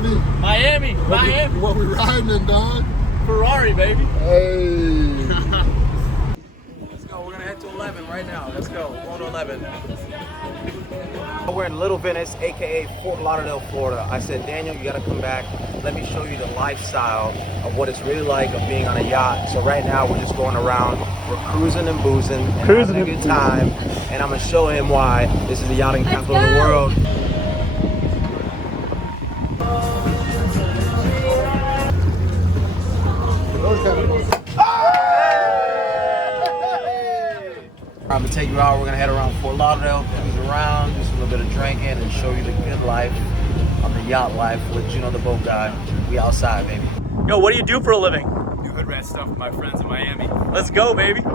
baby? Miami. What we riding in, Don? Ferrari, baby. Hey. Let's go. We're gonna head to 11 right now. Let's go. Going to 11. We're in Little Venice, aka Fort Lauderdale, Florida. I said, Daniel, you gotta come back. Let me show you the lifestyle of what it's really like of being on a yacht. So right now we're just going around. We're cruising and boozing and having a good time. And I'm gonna show him why this is the yachting capital of the world. I'm gonna take you out. We're gonna head around Fort Lauderdale, cruise around, do some little bit of drinking, and show you the good life on the yacht life with Juno the Boat Guy. We outside, baby. Yo, what do you do for a living? Do hood rat stuff with my friends in Miami. Let's go, baby. Woo!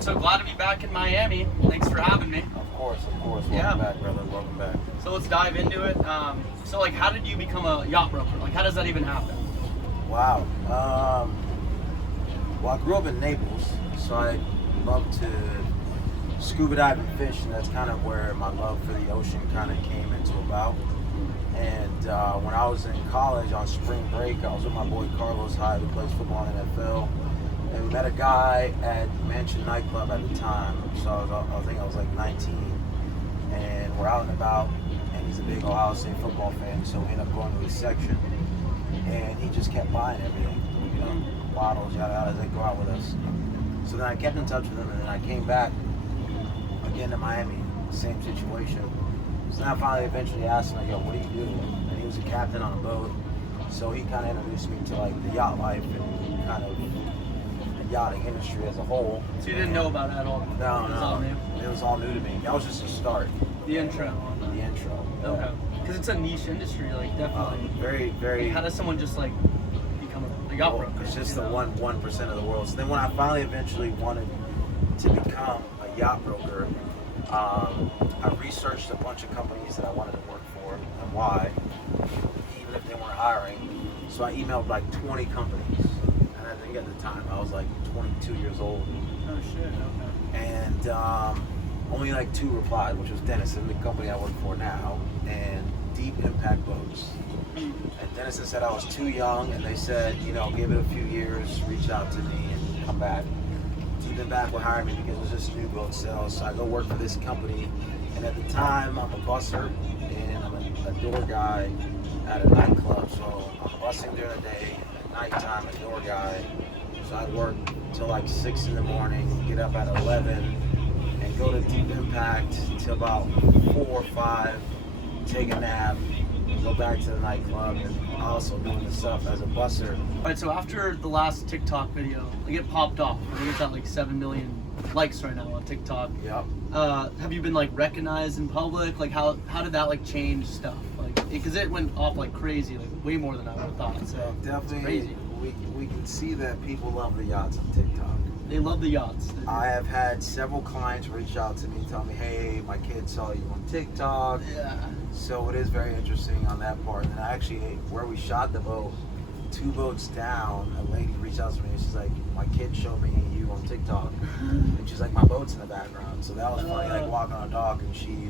So glad to be back in Miami. Thanks for having me. Of course. Welcome back, brother. Welcome back. So let's dive into it. So like, how did you become a yacht broker? Like, how does that even happen? Wow. Well, I grew up in Naples, so I love to scuba dive and fish, and that's kind of where my love for the ocean kind of came into about. And when I was in college on spring break, I was with my boy Carlos Hyde, who plays football in the NFL, and we met a guy at Mansion nightclub at the time. So I think I was like 19, and we're out and about, and he's a big Ohio State football fan, so we ended up going to his section, and he just kept buying everything, you know, bottles, yada yada, they go out with us. So then I kept in touch with him, and then I came back again to Miami, same situation. So then I finally eventually asked him, like, yo, what do you do? And he was a captain on a boat, so he kind of introduced me to like the yacht life and kind of the yachting industry as a whole. So you didn't know about it at all? No, It was all new? It was all new to me. That was just a start. The intro. The intro. Okay. Because it's a niche industry, like definitely. Very, very. Like, how does someone just like become a yacht broker? It's just you the know? 1% of the world. So then when I finally eventually wanted to become a yacht broker, I researched a bunch of companies that I wanted to work for and why, even if they weren't hiring. So I emailed like 20 companies, and I think at the time I was like 22 years old. Oh shit, okay. And only like 2 replied, which was Dennison, the company I work for now, and Deep Impact Boats. And Dennison said I was too young, and they said, you know, give it a few years, reach out to me, and come back. Deep Impact would hire me because it was just new boat sales. So I go work for this company, and at the time I'm a busser, and I'm a door guy at a nightclub. So I'm bussing during the day, at nighttime a door guy. So I'd work till like 6 in the morning, get up at 11, and go to Deep Impact till about 4 or 5, take a nap, go back to the nightclub, and also doing the stuff as a busser. Alright, so after the last TikTok video, like it popped off. I think it's at like 7 million likes right now on TikTok. Yep. Have you been like recognized in public? Like how did that like change stuff? Like because it went off like crazy, like way more than I would have thought. So Definitely, it's crazy. We can see that people love the yachts on TikTok. They love the yachts. I have had several clients reach out to me, tell me, hey, my kid saw you on TikTok. Yeah. So it is very interesting on that part. And actually, where we shot the boat, 2 boats down, a lady reached out to me and she's like, my kid showed me you on TikTok. And she's like, my boat's in the background. So that was funny, like walking on a dock, and she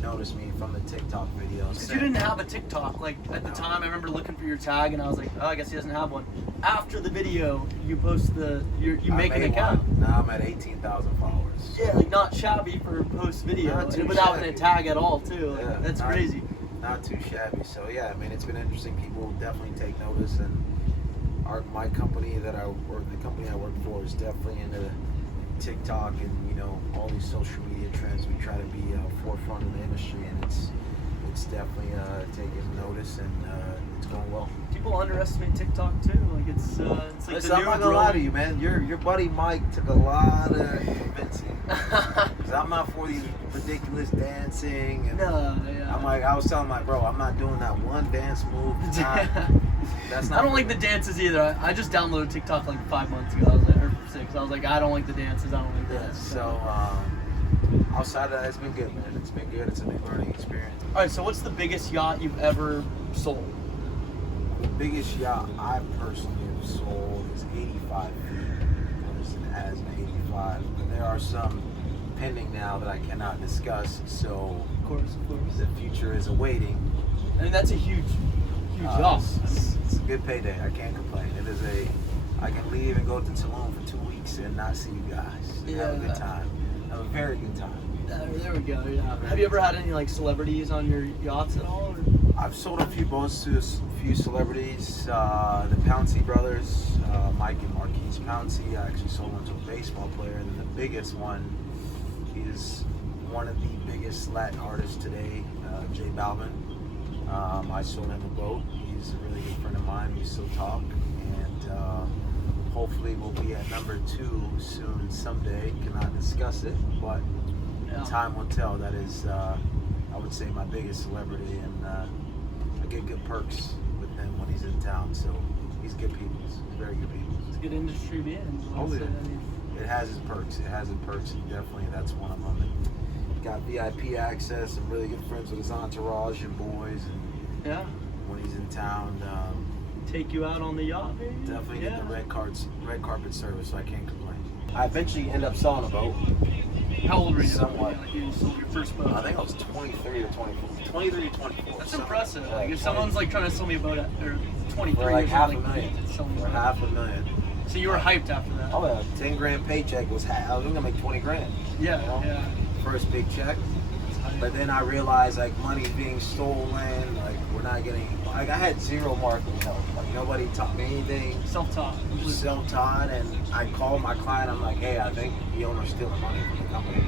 noticed me from the TikTok video. Because you didn't have a TikTok, like at the time I remember looking for your tag and I was like, oh, I guess he doesn't have one. After the video, you post you make an account. Now I'm at 18,000 followers. Yeah, like not shabby for post video, Not too and without shabby. a tag at all too. Like, Yeah, that's crazy. Not too shabby. So yeah, I mean, it's been interesting. People definitely take notice, and my company that the company I work for is definitely into TikTok and, you know, all these social media trends. We try to be forefront of the industry, and it's definitely taking notice, and it's going well. People underestimate TikTok too. Like it's like Listen, the I'm new not gonna lie to you, man. Your buddy Mike took a lot of convincing. Cause I'm not for these ridiculous dancing. And No, yeah. I was telling my bro, I'm not doing that one dance move. That's not. I don't like the dances either. I just downloaded TikTok like 5 months ago. I was like, or 6. I was like, I don't like the dances. I don't like Yeah, that. so outside of that, it's been good, man. It's been good. It's a new learning experience. All right. So what's the biggest yacht you've ever sold? The biggest yacht I personally have sold is 85 feet. Listed as an 85, but there are some pending now that I cannot discuss. So course, of course. The future is awaiting. I mean, that's a huge job. It's a good payday. I can't complain. I can leave and go to Tulum for 2 weeks and not see you guys. Have a good time. Have a very good time. There we go. Yeah. Have you ever had any like celebrities on your yachts at all? Or? I've sold a few boats to a few celebrities. The Pouncey brothers, Mike and Marquise Pouncey. I actually sold one to a baseball player, and then the biggest one is one of the biggest Latin artists today, J Balvin. I sold him a boat. He's a really good friend of mine. We still talk, and hopefully we'll be at number 2 soon someday. Cannot discuss it, but time will tell. That is, I would say, my biggest celebrity, and I get good perks with him when he's in town. So he's good people. He's very good people. It's a good industry to be in. Oh yeah. It has its perks. It has its perks, and definitely that's one of them. And got VIP access and really good friends with his entourage and boys. And when he's in town, take you out on the yacht, maybe? Definitely get the red carpet service, so I can't complain. I eventually end up selling a boat. How old were you? Somewhat. Like you sold your first boat? I think I was 23 or 24. 23 or 24. That's impressive. Like if someone's like trying to sell me a boat at or 23 for like years half old, a million. For $500,000. So you were hyped after that? Oh yeah, 10 grand paycheck was I was gonna make 20 grand. Yeah, you know? yeah. First big check. But then I realized like money's being stolen, like we're not getting, like I had zero marketing help. Like nobody taught me anything. Self-taught. Self-taught, and I called my client, I'm like, hey, I think the owner's stealing money from the company.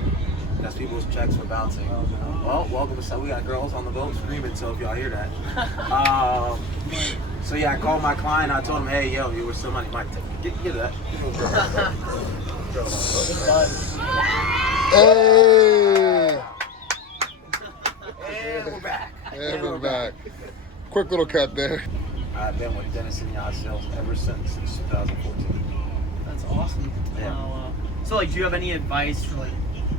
Because people's checks were bouncing. Well, welcome to we got girls on the boat screaming, so if y'all hear that. So yeah, I called my client, I told him, hey, yo, you were still money. Mike, get that. Hey! And we're back. And we're back. Quick little cut there. I've been with Dennis and Yacht Sales ever since 2014. That's awesome. Yeah. So like, do you have any advice for like,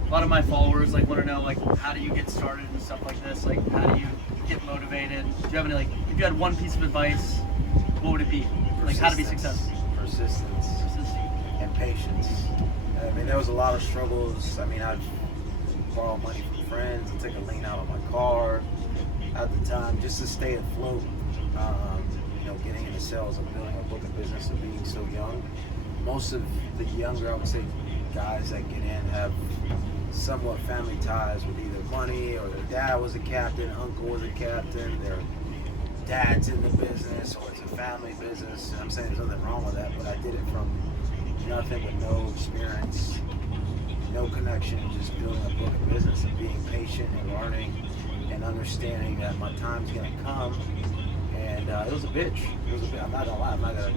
a lot of my followers like want to know like, how do you get started and stuff like this? Like, how do you get motivated? Do you have any like, if you had one piece of advice, what would it be? Like, how to be successful? Persistence. And patience. I mean, there was a lot of struggles. I mean, I'd borrow money from friends and take a lien out on my car at the time just to stay afloat. You know, getting into sales and building a book of business and being so young. Most of the younger, I would say, guys that get in have somewhat family ties with either money or their dad was a captain, uncle was a captain, their dad's in the business, or it's a family business. And I'm saying there's nothing wrong with that, but I did it from nothing with no experience, no connection, just building a book of business and being patient and learning and understanding that my time's gonna come. And it was a bitch. It was a bitch. I'm not gonna lie. I'm not gonna.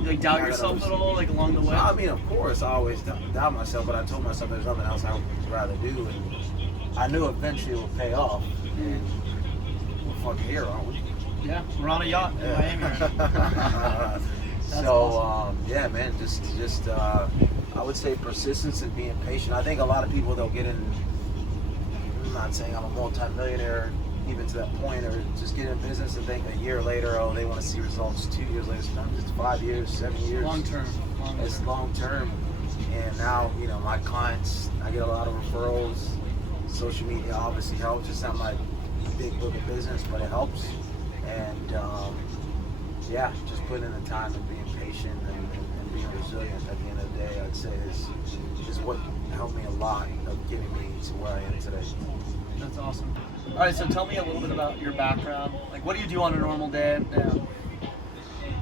You like doubt yourself at all, like along the way? I mean, of course, I always doubt myself, but I told myself there's nothing else I would rather do, and I knew eventually it would pay off. And we're fucking here, aren't we? Yeah, we're on a yacht in Miami. So awesome. Yeah, man, just I would say persistence and being patient. I think a lot of people they'll get in. I'm not saying I'm a multi-millionaire even to that point, or just get in business and think a year later, oh, they want to see results 2 years later. Sometimes it's 5 years, 7 years. Long term. It's long term. And now, you know, my clients, I get a lot of referrals. Social media obviously helps. It's not my big book of business, but it helps. And yeah, just putting in the time and being patient and being resilient at the end of the day, I'd say is what helped me a lot of getting me to where I am today. That's awesome. All right, so tell me a little bit about your background. Like, what do you do on a normal day?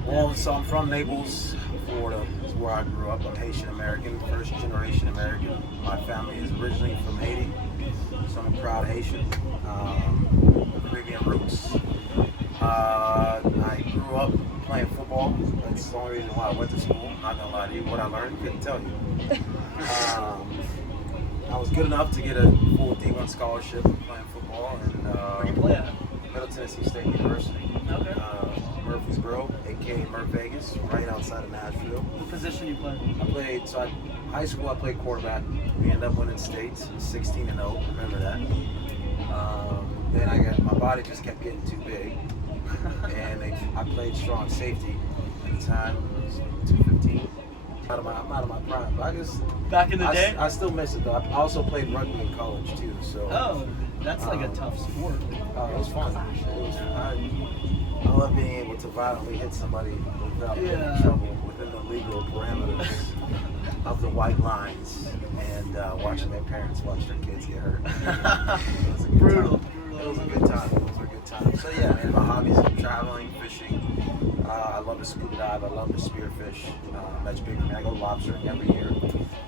Well, so I'm from Naples, Florida. Is where I grew up. I'm Haitian American, first generation American. My family is originally from Haiti, so I'm a proud Haitian. Caribbean roots. I grew up playing football. That's the only reason why I went to school. I'm not gonna lie to you. What I learned, couldn't tell you. I was good enough to get a full D1 scholarship playing football, and Where you play at? Middle Tennessee State University. Okay. Murfreesboro, aka Murph Vegas, right outside of Nashville. What position you play? High school I played quarterback. We ended up winning states, 16-0. Remember that. Then my body just kept getting too big, and I played strong safety at the time. It was 215. I'm out of my prime, but back in the day. I still miss it though. I also played rugby in college too. So That's like a tough sport. It was fun. It was fun. I love being able to violently hit somebody without getting in trouble within the legal parameters of the white lines, and watching their parents watch their kids get hurt. It was a good Brutal. time. It was a good time. It was a good time. So yeah, man, my hobbies are traveling, fishing. I love to scuba dive. I love to spearfish. That's big for me. I go lobstering every year.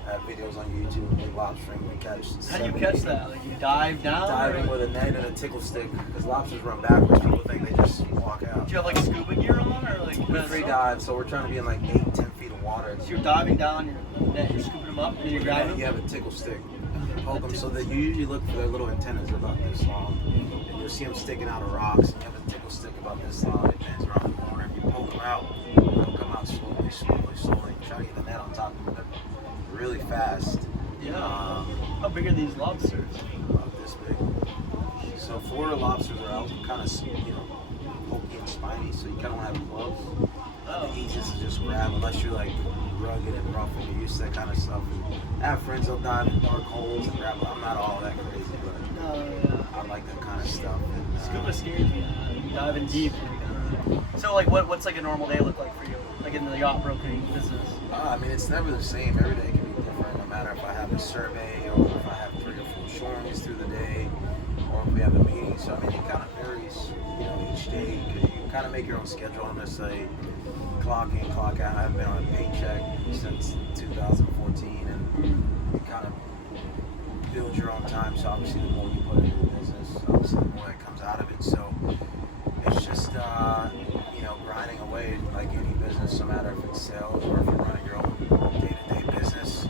I have videos on YouTube of me lobstering. We catch. How do you catch that? Like you dive down? Diving with a net and a tickle stick, because lobsters run backwards. People think they just walk out. Do you have like scuba gear on or like? We free dive, so we're trying to be in like 8-10 feet of water. So you're diving down your net, you're scooping them up, and then you're grabbing them? You have a tickle stick. Poke them so that you usually look for their little antennas. They're about this long. And you'll see them sticking out of rocks. And you have a tickle stick about this long. It bends around the corner. And you poke them out. They'll come out slowly, slowly, slowly. Try to get the net on top of them really fast. Yeah. How big are these lobsters? About this big. So Florida lobsters are out kind of, pokey and spiny. So you kind of want to have gloves. The easiest is just grab, unless you're like rugged and rough and you're used to that kind of stuff. I have friends that'll dive in dark holes and grab. I'm not all that crazy, but I like that kind of stuff. And, Scuba scares me. Diving deep. So like, what's like a normal day look like for you? Like in the yacht brokering business? I mean, it's never the same. Every day can be different. No matter if I have a survey or if I have 3 or 4 shorings through the day, or if we have a meeting. So I mean, it kind of varies, each day, because you kind of make your own schedule. I'm gonna say clock in, clock out. I haven't been on a paycheck since 2014, and you kind of build your own time. So obviously, the more you put into the business, obviously the more that comes out of it. So it's just grinding away like any business, no matter if it's sales or if you're running your own day-to-day business.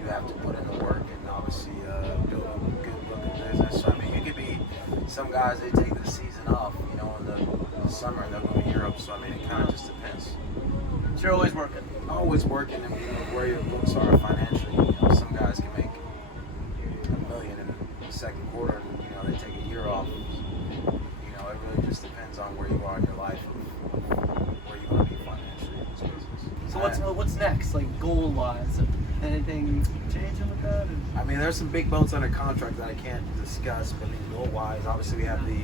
You have to put in the work and obviously build a good book of business. So I mean, you could be some guys, they take the season off, in the summer, and they'll go to Europe. So I mean, it kind of just depends. So you're always working? Always working, and where your books are financially. Some guys can make $1 million in the second quarter, and they take a year off. It really just depends on where you are in your life, of where you want to be financially in this business. So what's next, like goal-wise? Anything changing with that? I mean, there's some big boats under contract that I can't discuss, but I mean, goal-wise, obviously we have the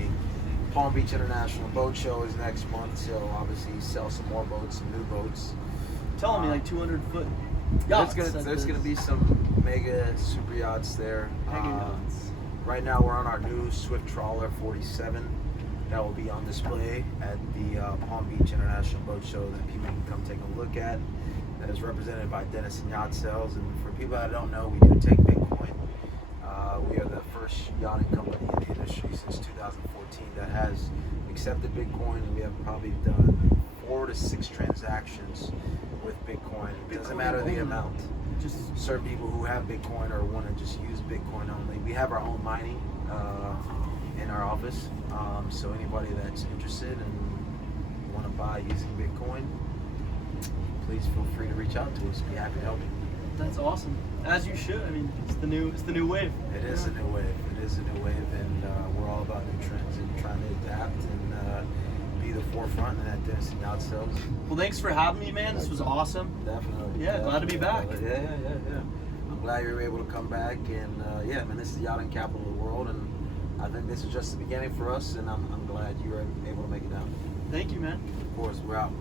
Palm Beach International Boat Show is next month, so obviously sell some more boats, some new boats. Telling me like 200-foot yachts. There's gonna be some mega super yachts there. Mega yachts. Right now we're on our new Swift Trawler 47 that will be on display at the Palm Beach International Boat Show that people can come take a look at. That is represented by Dennis and Yacht Sales. And for people that don't know, we do take Bitcoin. We are the first yachting company in the industry since 2014 that has accepted Bitcoin, and we have probably done 4 to 6 transactions with Bitcoin. It doesn't matter the amount. Just certain people who have Bitcoin or want to just use Bitcoin only. We have our own mining in our office, so anybody that's interested and want to buy using Bitcoin, please feel free to reach out to us. Be happy to help you. That's awesome. As you should. I mean, it's the new wave. It is a new wave. It is a new wave, and we're all about new trends and trying to adapt and be the forefront in that Dennis and Yacht Sales. Well, thanks for having me, man. This was awesome. Definitely. Yeah, glad to be back. Yeah. I'm glad you were able to come back, and this is the yachting capital of the world, and I think this is just the beginning for us, and I'm glad you were able to make it down. Thank you, man. Of course, we're out.